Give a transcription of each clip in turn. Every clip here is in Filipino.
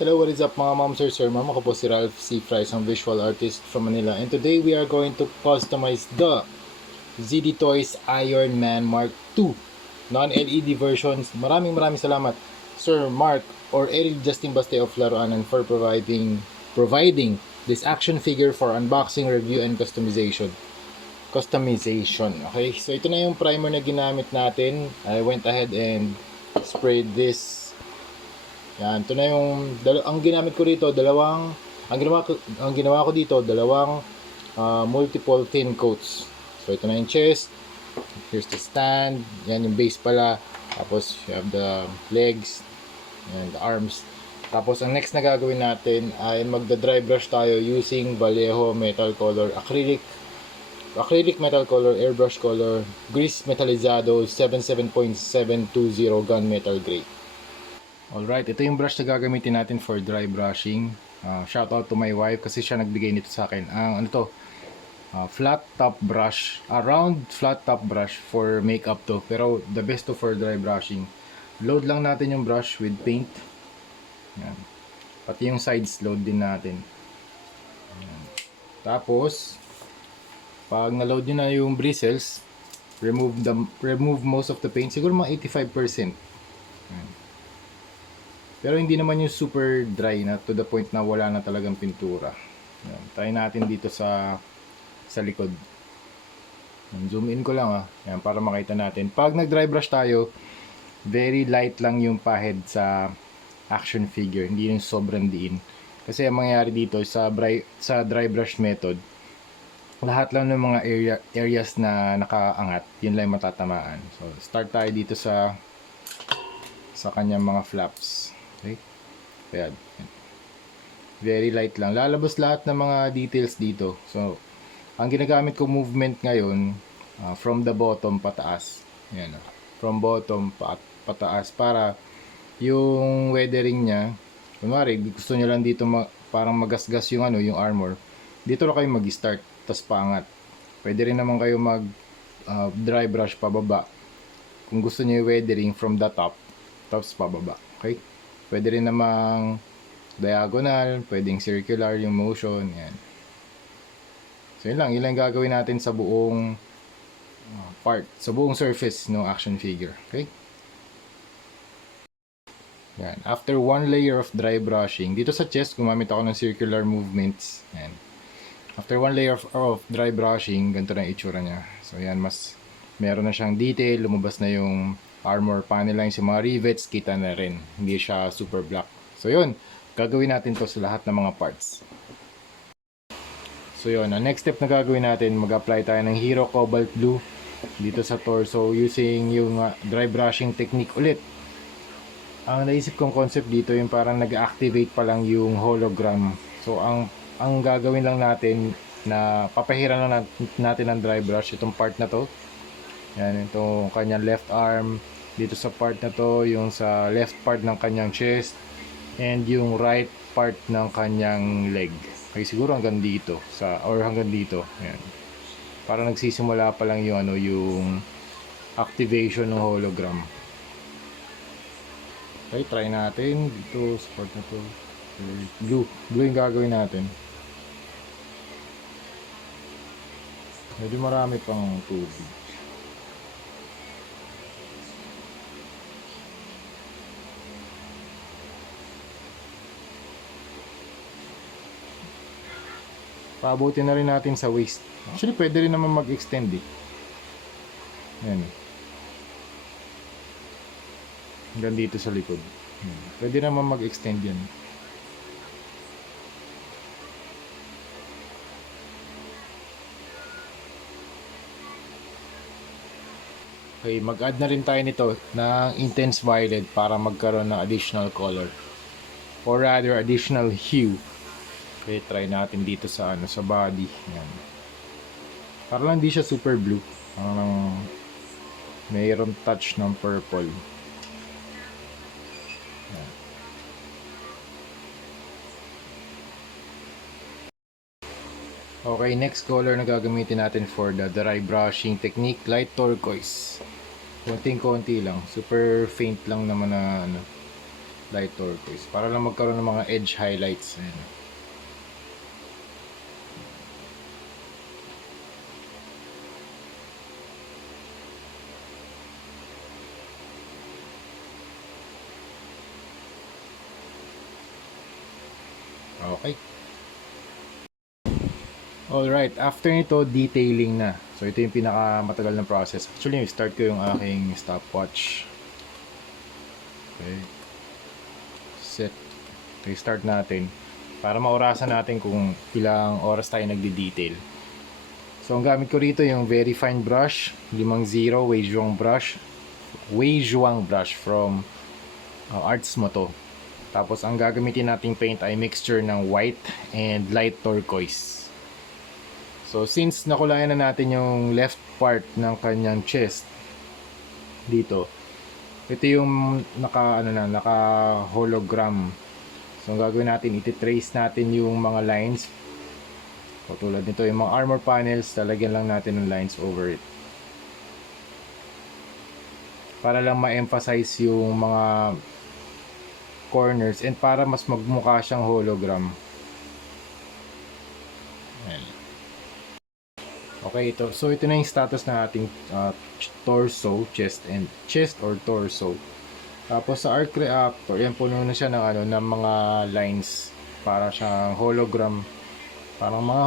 Hello, what is up mga ma'am, sir, ma'am? Ako po si Ralph C. Fry, isang visual artist from Manila. And today we are going to customize the ZD Toys Iron Man Mark II non-LED versions. Maraming salamat, Sir Mark or Eric Justin Baste of Laruanan for providing this action figure for unboxing, review, and customization. Okay, so ito na yung primer na ginamit natin. I went ahead and sprayed this. Yan, ito na yung ang ginamit ko rito, ang ginawa ko dito, dalawang multiple thin coats. So ito na yung chest, here's the stand, yan yung base pala. Tapos you have the legs and the arms. Tapos ang next na gagawin natin ay magda-dry brush tayo using Vallejo Metal Color Acrylic Metal Color Airbrush Color Grease Metallizado 77.720 Gunmetal Gray. Alright, ito yung brush na gagamitin natin for dry brushing. Shout out to my wife kasi siya nagbigay nito sa akin. Ang ano to? Flat top brush. Round flat top brush for makeup to. Pero the best to for dry brushing. Load lang natin yung brush with paint. Yan. Pati yung sides load din natin. Yan. Tapos, pag na-load nyo na yung bristles, remove most of the paint. Siguro mga 85%. Yan. Pero hindi naman yung super dry na to the point na wala na talagang pintura. Yan. Try natin dito sa likod. Yan. Zoom in ko lang Yan, para makita natin. Pag nag-dry brush tayo, very light lang yung pahid sa action figure. Hindi yung sobrang diin. Kasi ang mangyayari dito sa dry brush method, lahat lang ng mga areas na nakaangat, yun lang matatamaan. So, start tayo dito sa kanyang mga flaps. Okay? Ayan. Very light lang. Lalabas lahat ng mga details dito. So, ang ginagamit ko movement ngayon, from the bottom pataas. Ayan. From bottom pataas para yung weathering niya, kunwari, gusto niyo lang dito parang magasgas yung yung armor. Dito lang kayo mag-start, tas paangat. Pwede rin naman kayo mag dry brush pababa. Kung gusto niyo yung weathering from the top, tapos pababa. Okay? Pwede rin namang diagonal, pwedeng circular yung motion. Yan. So yun lang gagawin natin sa buong sa buong surface ng action figure. Okay? Yan. After one layer of dry brushing, dito sa chest, gumamit ako ng circular movements. Yan. After one layer of dry brushing, ganito na yung itsura niya. So yan, mas meron na siyang detail, lumabas na yung armor panel lines, yung mga rivets, kita na rin. Hindi siya super black. So yun, gagawin natin to sa lahat ng mga parts. So yun, ang next step na gagawin natin, mag-apply tayo ng Hero Cobalt Blue dito sa torso using yung dry brushing technique ulit. Ang naisip kong concept dito yung parang nag-activate pa lang yung hologram. So ang gagawin lang natin na papahiran lang natin ng dry brush itong part na to. Yan, itong kanyang left arm, dito sa part na to, yung sa left part ng kanyang chest, and yung right part ng kanyang leg. Okay, siguro hanggang dito or hanggang dito. Yan. Para nagsisimula pa lang yung yung activation ng hologram. Okay, try natin dito sa part na to. Blue yung gagawin natin. Medyo marami pang tubig. Paabutin na rin natin sa waist. Actually, pwede rin naman mag-extend Yan. Hanggang dito sa likod. Pwede naman mag-extend yan. Okay, mag-add na rin tayo nito ng intense violet para magkaroon ng additional color. Or rather, additional hue. Okay, try natin dito sa sa body. Yan. Para lang hindi siya super blue. Parang mayroon touch ng purple. Yan. Okay, next color na gagamitin natin for the dry brushing technique, light turquoise. Konting-konti lang. Super faint lang naman na Light turquoise. Para lang magkaroon ng mga edge highlights. Ayan. Okay. Alright, after nito, detailing na. So, ito yung pinakamatagal na process. Actually, start ko yung aking stopwatch. Okay. Set. Restart natin. Para maorasan natin kung ilang oras tayo nagdi-detail. So, ang gamit ko rito yung very fine brush. 50 Weijuang brush. Weijuang brush from Arts mo to. Tapos, ang gagamitin nating paint ay mixture ng white and light turquoise. So since nakulayan na natin yung left part ng kanyang chest dito, ito yung naka hologram. So ang gagawin natin, iti-trace natin yung mga lines. So, tulad nito yung mga armor panels, talagyan lang natin ng lines over it. Para lang ma-emphasize yung mga corners and para mas magmukha siyang hologram. Ayan. Okay, ito. So ito na yung status ng ating torso, chest or torso. Tapos sa arc reactor, yan puno na siya ng ng mga lines para siyang hologram. Parang mga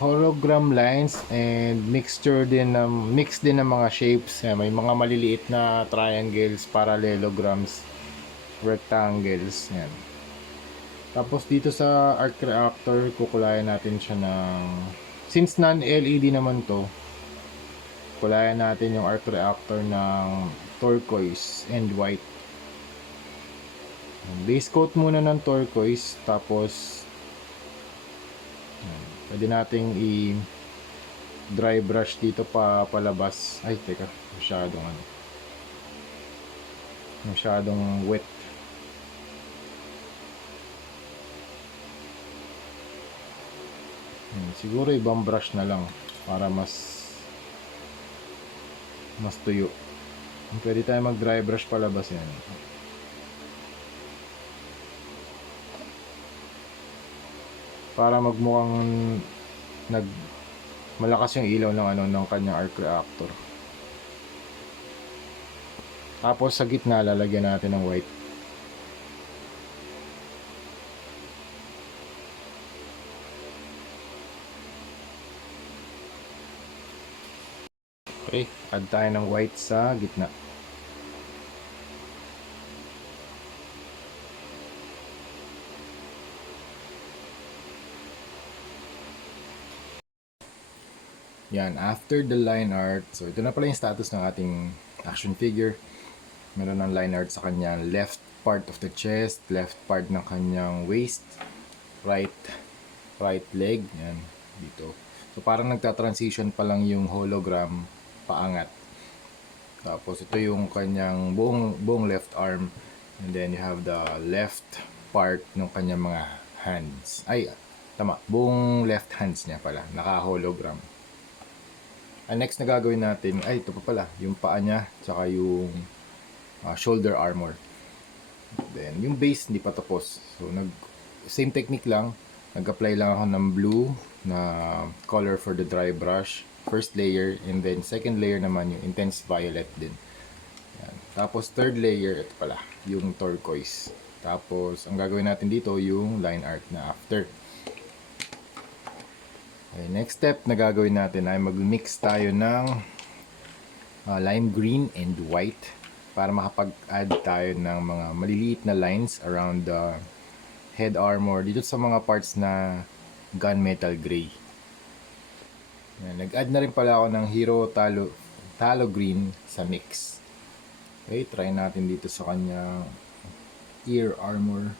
hologram lines and mix din ng mga shapes. Yan, may mga maliliit na triangles, parallelograms, rectangles, yan. Tapos dito sa arc reactor, kukulayan natin siya ng, since non-LED naman to, kulayan natin yung arc reactor ng turquoise and white. Base coat muna ng turquoise, tapos pwede nating dry brush dito palabas. Ay, teka, masyadong wet. Siguro ibang brush na lang para mas tuyo. Pwede tayo mag dry brush palabas yan. Para magmukhang malakas yung ilaw ng kanyang arc reactor. Tapos sa gitna lalagyan natin ng white. Okay, add tayo ng white sa gitna. Yan, after the line art, so ito na pala yung status ng ating action figure. Meron ng line art sa kanyang left part of the chest, left part ng kanyang waist, right leg, yan, dito. So parang nagta-transition pa lang yung hologram paangat. Tapos ito yung kanyang buong left arm, and then you have the left part ng kanyang mga hands. Ay, tama, buong left hands niya pala, naka-hologram. Ang next na gagawin natin, ay ito pa pala, yung paa niya, tsaka yung shoulder armor. Then, yung base hindi pa tapos. So, same technique lang. Nag-apply lang ako ng blue na color for the dry brush. First layer, and then second layer naman yung intense violet din. Yan. Tapos third layer, ito pala, yung turquoise. Tapos, ang gagawin natin dito, yung line art na after. Okay, next step na gagawin natin ay mag-mix tayo ng lime green and white para makapag-add tayo ng mga maliliit na lines around the head armor dito sa mga parts na gunmetal gray. Nag-add na rin pala ako ng Hero Talo Green sa mix. Okay, try natin dito sa kanya ear armor.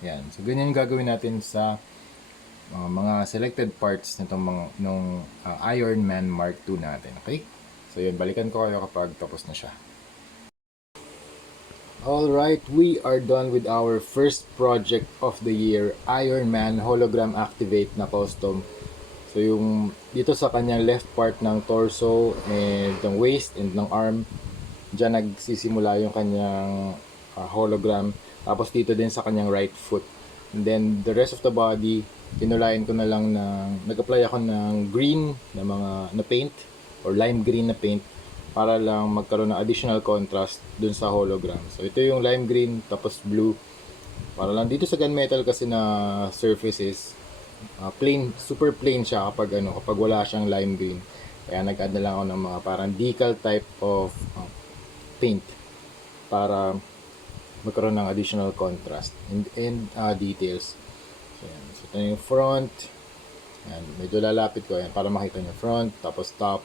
Yan. So, ganyan yung gagawin natin sa mga selected parts nung Iron Man Mark II natin. Okay? So, yun. Balikan ko kayo kapag tapos na siya. Alright, we are done with our first project of the year, Iron Man Hologram Activate na custom. So yung dito sa kanyang left part ng torso and ng waist and ng arm, diyan nagsisimula yung kanyang hologram. Tapos dito din sa kanyang right foot. And then the rest of the body, pinulayan ko na lang nag-apply ako ng green na mga na paint or lime green na paint para lang magkaroon ng additional contrast dun sa hologram. So ito yung lime green tapos blue. Para lang dito sa gunmetal kasi na surfaces, plain, super plain siya kapag wala siyang lime green. Kaya nag-add na lang ako ng mga parang decal type of paint para magkaroon ng additional contrast and details. So, yan. So ito yung front. Yan. Medyo lalapit ko yan para makita nyo front, tapos top,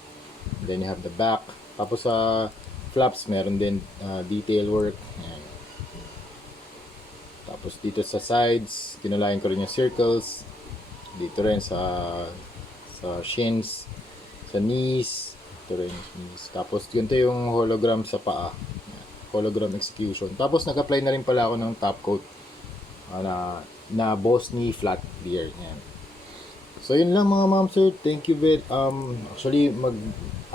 then you have the back. Tapos sa flaps meron din detail work. Yan. Tapos dito sa sides, kinulayan ko rin yung circles. Dito rin sa shins, sa knees, ito rin yung knees. Tapos yun to yung hologram sa paa. Hologram execution. Tapos nag-apply na rin pala ako ng top coat na boss knee flat beard. Yan. So yun lang mga ma'am sir. Thank you very actually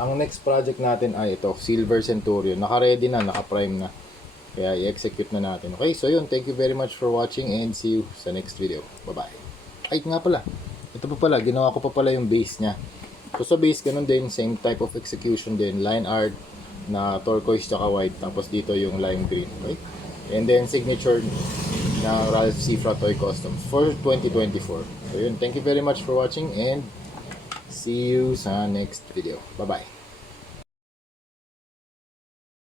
ang next project natin ay ito, Silver Centurion. Naka-ready na, naka-prime na. Kaya i-execute na natin. Okay, so yun. Thank you very much for watching and see you sa next video. Bye-bye. Ay nga pala. Ito pa pala, ginawa ko pa pala yung base niya. So sa base, ganun din, same type of execution din, line art na turquoise tsaka white, tapos dito yung lime green, okay? And then signature na Ralph Cifra Toy Customs for 2024. So yun, thank you very much for watching and see you sa next video. Bye bye.